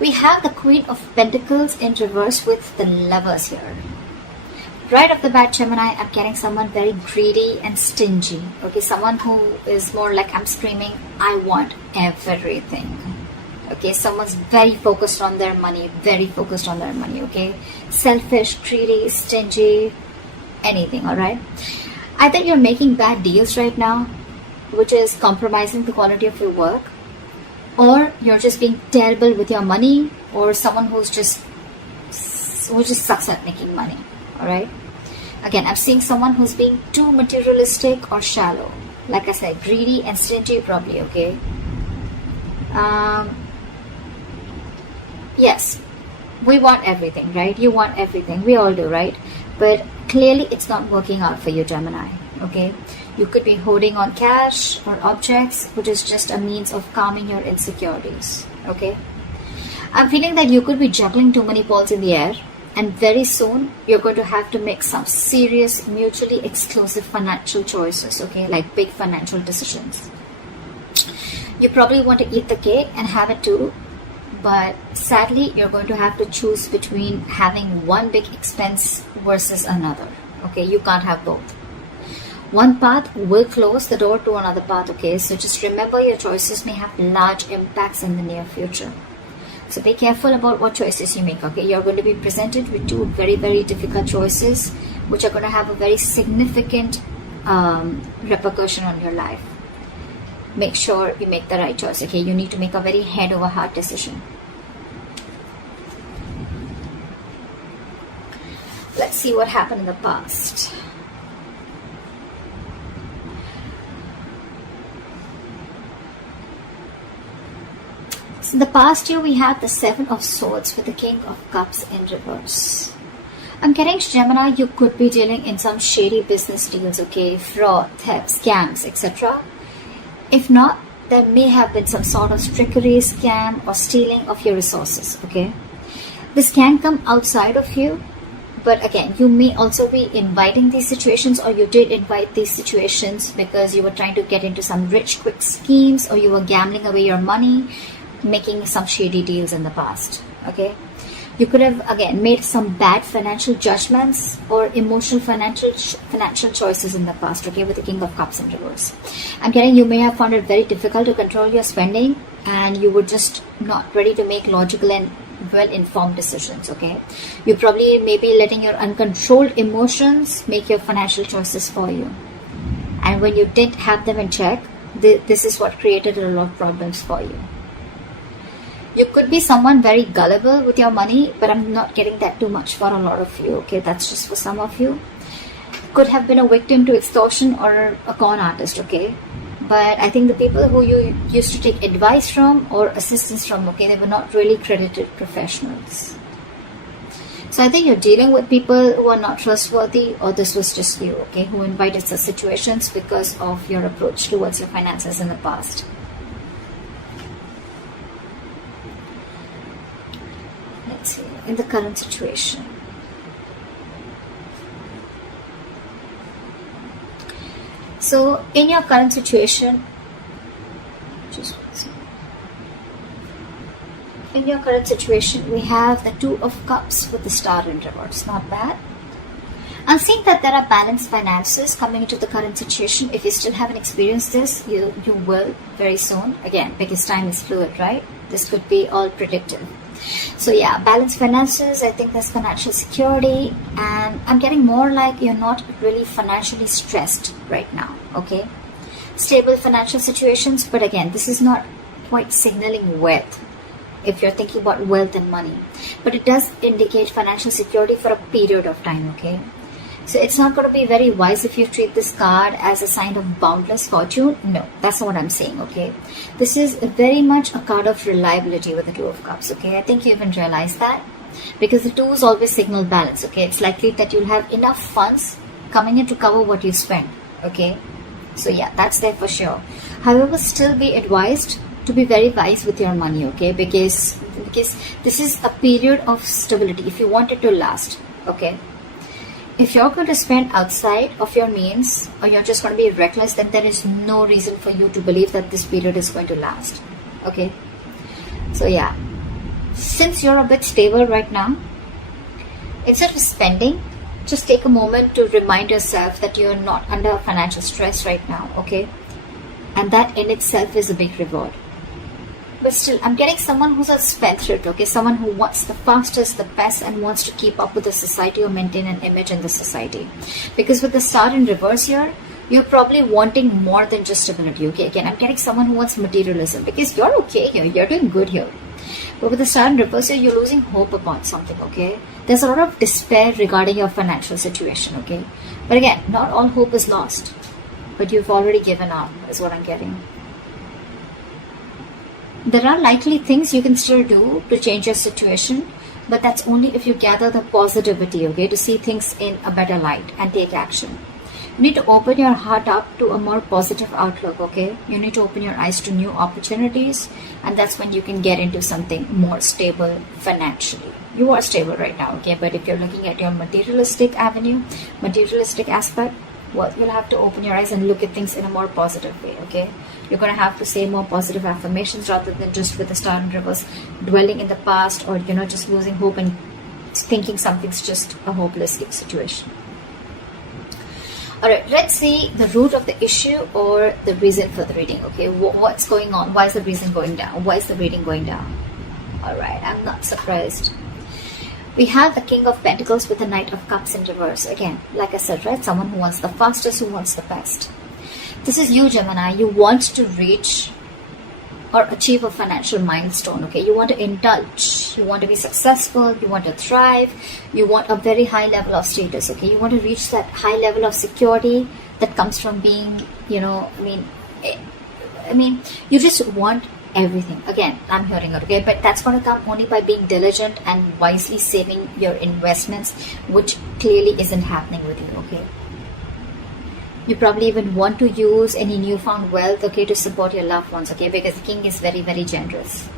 We have the Queen of Pentacles in reverse with the Lovers here. Right off the bat, Gemini, I'm getting someone very greedy and stingy. Okay, someone who is more like, I'm screaming, I want everything. Okay, someone's very focused on their money, okay? Selfish, greedy, stingy, anything, alright? Either you're making bad deals right now, which is compromising the quality of your work, or you're just being terrible with your money, or someone who just sucks at making money. Alright? Again, I'm seeing someone who's being too materialistic or shallow. Like I said, greedy and stingy probably, okay? Yes, we want everything, right? You want everything. We all do, right? But clearly it's not working out for you, Gemini, okay? You could be holding on cash or objects, which is just a means of calming your insecurities, okay? I'm feeling that you could be juggling too many balls in the air, and very soon you're going to have to make some serious, mutually exclusive financial choices, okay? Like big financial decisions. You probably want to eat the cake and have it too, but sadly you're going to have to choose between having one big expense versus another, okay? You can't have both. One path will close the door to another path, okay? So just remember, your choices may have large impacts in the near future. So be careful about what choices you make, okay? You're going to be presented with two very, very difficult choices, which are going to have a very significant repercussion on your life. Make sure you make the right choice, okay? You need to make a very head over heart decision. Let's see what happened in the past. In the past year, we had the Seven of Swords with the King of Cups in reverse. I'm getting, Gemini, you could be dealing in some shady business deals, okay? Fraud, theft, scams, etc. If not, there may have been some sort of trickery, scam, or stealing of your resources, okay? This can come outside of you, but again, you may also be inviting these situations, or you did invite these situations because you were trying to get into some rich, quick schemes, or you were gambling away your money, making some shady deals in the past, okay? You could have, again, made some bad financial judgments or emotional financial choices in the past, okay, with the King of Cups in reverse. I'm getting, you may have found it very difficult to control your spending, and you were just not ready to make logical and well-informed decisions, okay? You probably may be letting your uncontrolled emotions make your financial choices for you. And when you didn't have them in check, this is what created a lot of problems for you. You could be someone very gullible with your money, but I'm not getting that too much for a lot of you, okay? That's just for some of you. Could have been a victim to extortion or a con artist, okay? But I think the people who you used to take advice from or assistance from, okay, they were not really credited professionals. So I think you're dealing with people who are not trustworthy, or this was just you, okay, who invited such situations because of your approach towards your finances in the past. Let's see, in the current situation. So in your current situation, we have the Two of Cups with the Star in reverse. Not bad. I'm seeing that there are balanced finances coming into the current situation. If you still haven't experienced this, you will very soon. Again, because time is fluid, right? This could be all predictive. So yeah, balanced finances, I think there's financial security, and I'm getting more like you're not really financially stressed right now, okay? Stable financial situations, but again, this is not quite signaling wealth if you're thinking about wealth and money, but it does indicate financial security for a period of time, okay? So it's not going to be very wise if you treat this card as a sign of boundless fortune. No, that's not what I'm saying, okay? This is very much a card of reliability with the Two of Cups, okay? I think you even realize that, because the twos always signal balance, okay? It's likely that you'll have enough funds coming in to cover what you spend, okay? So yeah, that's there for sure. However, still be advised to be very wise with your money, okay? Because this is a period of stability if you want it to last, okay? If you're going to spend outside of your means, or you're just going to be reckless, then there is no reason for you to believe that this period is going to last, okay? So yeah, since you're a bit stable right now, instead of spending, just take a moment to remind yourself that you're not under financial stress right now, okay? And that in itself is a big reward. But still, I'm getting someone who's a spendthrift, okay? Someone who wants the fastest, the best, and wants to keep up with the society or maintain an image in the society. Because with the star in reverse here, you're probably wanting more than just stability, okay? Again, I'm getting someone who wants materialism, because you're okay here, you're doing good here. But with the star in reverse here, you're losing hope about something, okay? There's a lot of despair regarding your financial situation, okay? But again, not all hope is lost. But you've already given up, is what I'm getting. There are likely things you can still do to change your situation, but that's only if you gather the positivity, okay, to see things in a better light and take action. You need to open your heart up to a more positive outlook, okay? You need to open your eyes to new opportunities, and that's when you can get into something more stable financially. You are stable right now, okay? But if you're looking at your materialistic avenue, materialistic aspect, well, you'll have to open your eyes and look at things in a more positive way, okay? You're going to have to say more positive affirmations rather than just with the star in reverse dwelling in the past, or, you know, just losing hope and thinking something's just a hopeless situation. Alright, let's see the root of the issue or the reason for the reading, okay? What's going on? Why is the reason going down? Why is the reading going down? Alright, I'm not surprised. We have the King of Pentacles with the Knight of Cups in reverse. Again, like I said, right? Someone who wants the fastest, who wants the best. This is you, Gemini. You want to reach or achieve a financial milestone, okay? You want to indulge. You want to be successful. You want to thrive. You want a very high level of status, okay? You want to reach that high level of security that comes from being, you know, I mean, you just want everything. Again, I'm hearing it, okay? But that's going to come only by being diligent and wisely saving your investments, which clearly isn't happening with you, okay? You probably even want to use any newfound wealth, okay, to support your loved ones, okay? Because the king is very, very generous.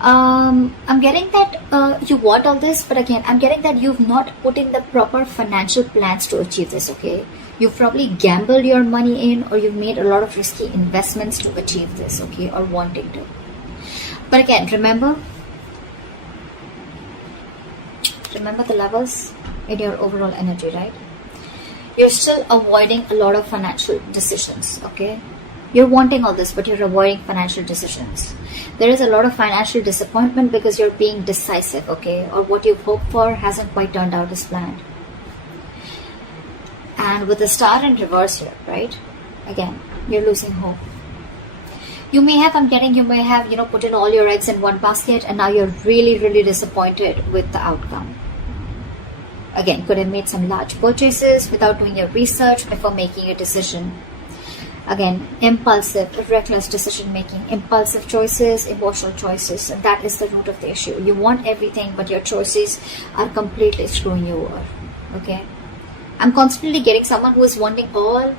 I'm getting that you want all this, but again, I'm getting that you've not put in the proper financial plans to achieve this, okay? You've probably gambled your money in, or you've made a lot of risky investments to achieve this, okay, or wanting to. But again, remember the levels in your overall energy, right? You're still avoiding a lot of financial decisions, okay? You're wanting all this, but you're avoiding financial decisions. There is a lot of financial disappointment because you're being decisive, okay? Or what you've hoped for hasn't quite turned out as planned. And with the star in reverse here, right? Again, you're losing hope. You may have, you know, put in all your eggs in one basket, and now you're really, really disappointed with the outcome. Again, could have made some large purchases without doing your research before making a decision. Again, impulsive, reckless decision making, impulsive choices, emotional choices, and that is the root of the issue. You want everything, but your choices are completely screwing you over, okay? I'm constantly getting someone who is wanting all,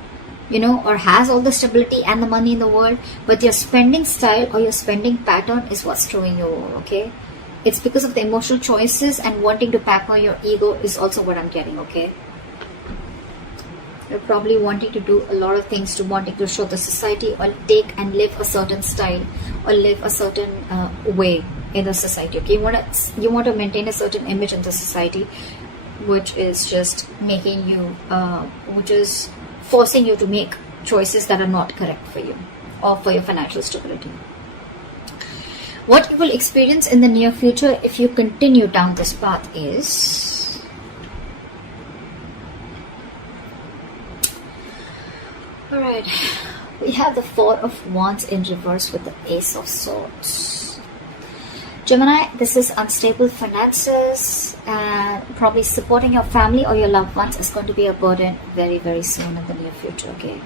you know, or has all the stability and the money in the world, but your spending style or your spending pattern is what's screwing you over, okay? It's because of the emotional choices and wanting to pamper your ego is also what I'm getting, okay? You're probably wanting to do a lot of things, to wanting to show the society or take and live a certain style or live a certain way in the society, okay? You want to maintain a certain image in the society, which is just making you, which is forcing you to make choices that are not correct for you or for your financial stability. What you will experience in the near future if you continue down this path is alright, we have the Four of Wands in reverse with the Ace of Swords. Gemini, this is unstable finances, and probably supporting your family or your loved ones is going to be a burden very, very soon in the near future, okay?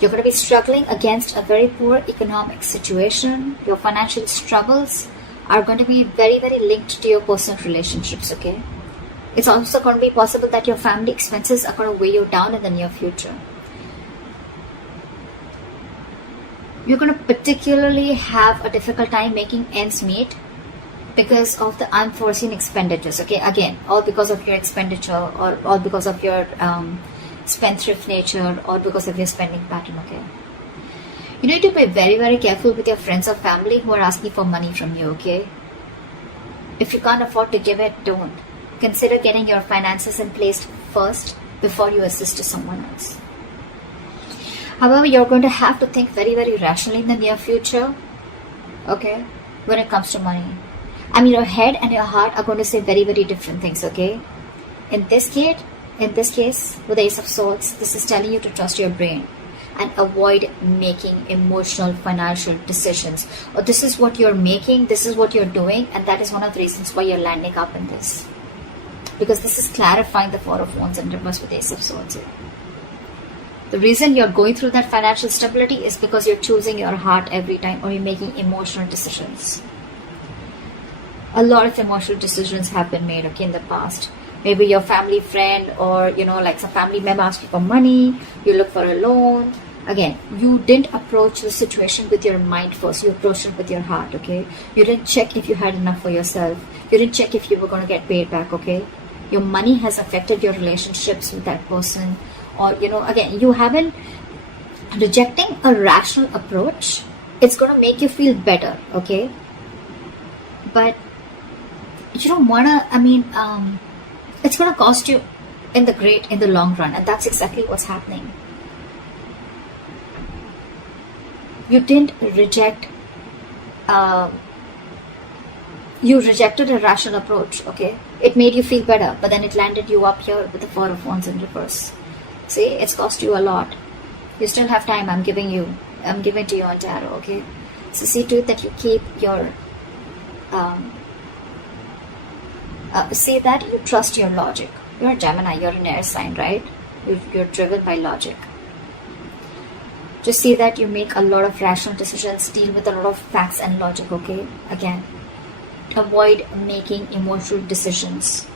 You're going to be struggling against a very poor economic situation. Your financial struggles are going to be very, very linked to your personal relationships, okay? It's also going to be possible that your family expenses are going to weigh you down in the near future. You're going to particularly have a difficult time making ends meet because of the unforeseen expenditures, okay? Again, all because of your expenditure, or all because of your spendthrift nature, or because of your spending pattern, okay? You need to be very, very careful with your friends or family who are asking for money from you, okay? If you can't afford to give it, don't. Consider getting your finances in place first before you assist to someone else. However, you're going to have to think very, very rationally in the near future, okay, when it comes to money. I mean, your head and your heart are going to say very, very different things, okay? In this case, with the Ace of Swords, this is telling you to trust your brain and avoid making emotional financial decisions. Or this is what you're making, this is what you're doing, and that is one of the reasons why you're landing up in this. Because this is clarifying the Four of Wands in reverse with the Ace of Swords here. The reason you're going through that financial stability is because you're choosing your heart every time, or you're making emotional decisions. A lot of emotional decisions have been made, okay, in the past. Maybe your family friend, or like some family member asks you for money, you look for a loan. Again, you didn't approach the situation with your mind first, you approached it with your heart, okay? You didn't check if you had enough for yourself. You didn't check if you were going to get paid back, okay? Your money has affected your relationships with that person. Or, again, you haven't rejecting a rational approach. It's going to make you feel better, okay? But you don't want to, it's going to cost you in the long run. And that's exactly what's happening. You didn't reject, you rejected a rational approach, okay? It made you feel better, but then it landed you up here with the Four of Wands in reverse. See, it's cost you a lot. You still have time. I'm giving to you on tarot, okay? So see to it that you keep your, say that you trust your logic. You're a Gemini, you're an air sign, right? You're driven by logic. Just see that you make a lot of rational decisions, deal with a lot of facts and logic, okay? Again, avoid making emotional decisions.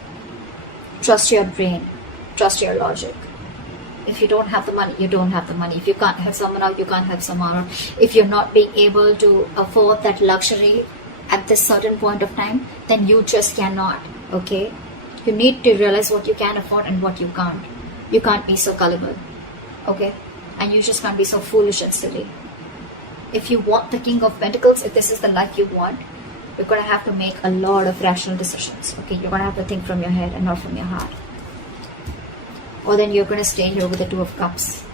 Trust your brain, trust your logic. If you don't have the money, you don't have the money. If you can't help someone out, you can't help someone out. If you're not being able to afford that luxury at this certain point of time, then you just cannot, okay? You need to realize what you can afford and what you can't. You can't be so gullible, okay? And you just can't be so foolish and silly. If you want the King of Pentacles, if this is the life you want, you're going to have to make a lot of rational decisions, okay? You're going to have to think from your head and not from your heart. Or then you're going to stay here with the Two of Cups,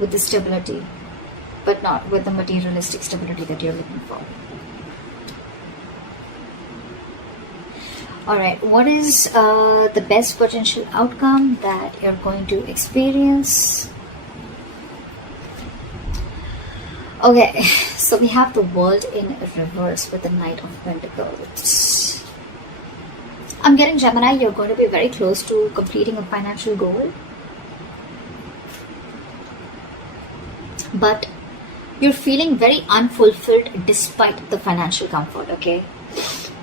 with the stability, but not with the materialistic stability that you're looking for. Alright, what is the best potential outcome that you're going to experience? Okay, so we have the World in reverse with the Knight of Pentacles. I'm getting Gemini, you're going to be very close to completing a financial goal. But you're feeling very unfulfilled despite the financial comfort, okay?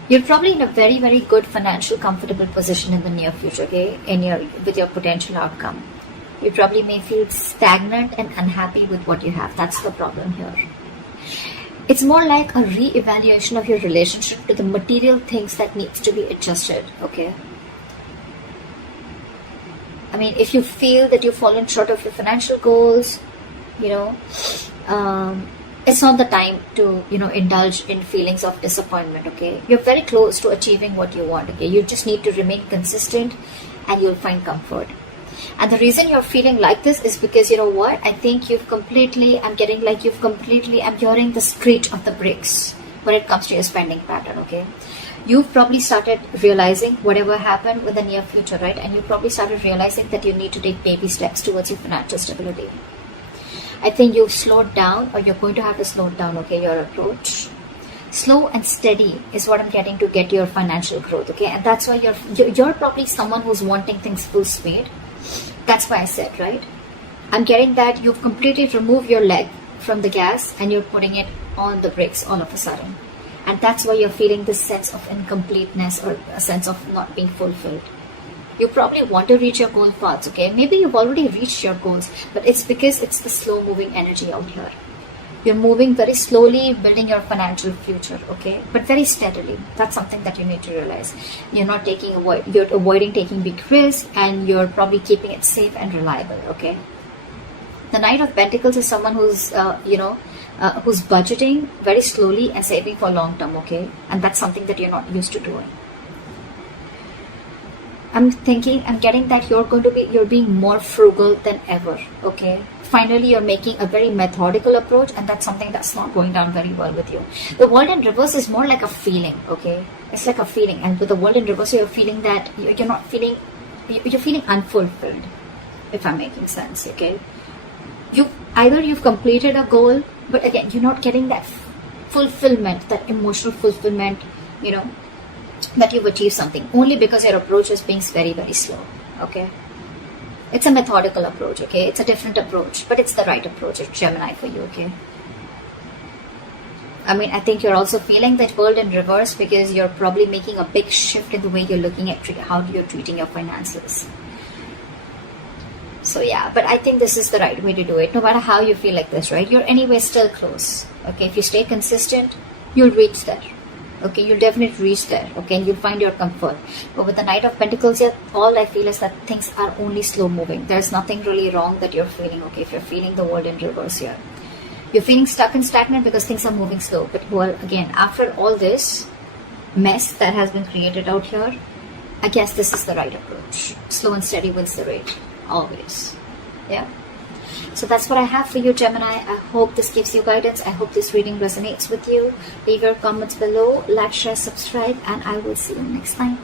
You're probably in a very, very good financial comfortable position in the near future, okay? With your potential outcome. You probably may feel stagnant and unhappy with what you have. That's the problem here. It's more like a re-evaluation of your relationship to the material things that needs to be adjusted, okay? I mean, if you feel that you've fallen short of your financial goals, it's not the time to, indulge in feelings of disappointment, okay? You're very close to achieving what you want, okay? You just need to remain consistent and you'll find comfort. And the reason you're feeling like this is because, I think I'm hearing the screech of the bricks when it comes to your spending pattern, okay? You've probably started realizing whatever happened with the near future, right? And you probably started realizing that you need to take baby steps towards your financial stability. I think you've slowed down, or you're going to have to slow down, okay, your approach. Slow and steady is what I'm getting to get your financial growth, okay? And that's why you're probably someone who's wanting things full speed. That's why I said, right? I'm getting that you've completely removed your leg from the gas and you're putting it on the brakes all of a sudden. And that's why you're feeling this sense of incompleteness or a sense of not being fulfilled. You probably want to reach your goal paths, okay? Maybe you've already reached your goals, but it's because it's the slow moving energy out here. You're moving very slowly, building your financial future, okay? But very steadily. That's something that you need to realize. You're avoiding taking big risks, and you're probably keeping it safe and reliable, okay? The Knight of Pentacles is someone who's, who's budgeting very slowly and saving for long term, okay? And that's something that you're not used to doing. I'm getting that you're being more frugal than ever, okay? Finally, you're making a very methodical approach, and that's something that's not going down very well with you. The world in reverse is more like a feeling, okay? It's like a feeling, and with the world in reverse, you're feeling that you're feeling unfulfilled, if I'm making sense, okay? You've completed a goal, but again, you're not getting that fulfillment, that emotional fulfillment, that you've achieved something, only because your approach is being very, very slow, okay? It's a methodical approach, okay? It's a different approach, but it's the right approach. It's Gemini for you, okay? I think you're also feeling that world in reverse because you're probably making a big shift in the way you're looking at how you're treating your finances. So yeah, but I think this is the right way to do it. No matter how you feel like this, right? You're anyway still close, okay? If you stay consistent, you'll reach there. Okay, you'll definitely reach there, okay, and you'll find your comfort. But with the Knight of Pentacles here, all I feel is that things are only slow moving. There's nothing really wrong that you're feeling, okay, if you're feeling the world in reverse here. You're feeling stuck and stagnant because things are moving slow. But well, again, after all this mess that has been created out here, I guess this is the right approach. Slow and steady wins the race, always. Yeah. So that's what I have for you, Gemini. I hope this gives you guidance. I hope this reading resonates with you. Leave your comments below, like, share, subscribe, and I will see you next time.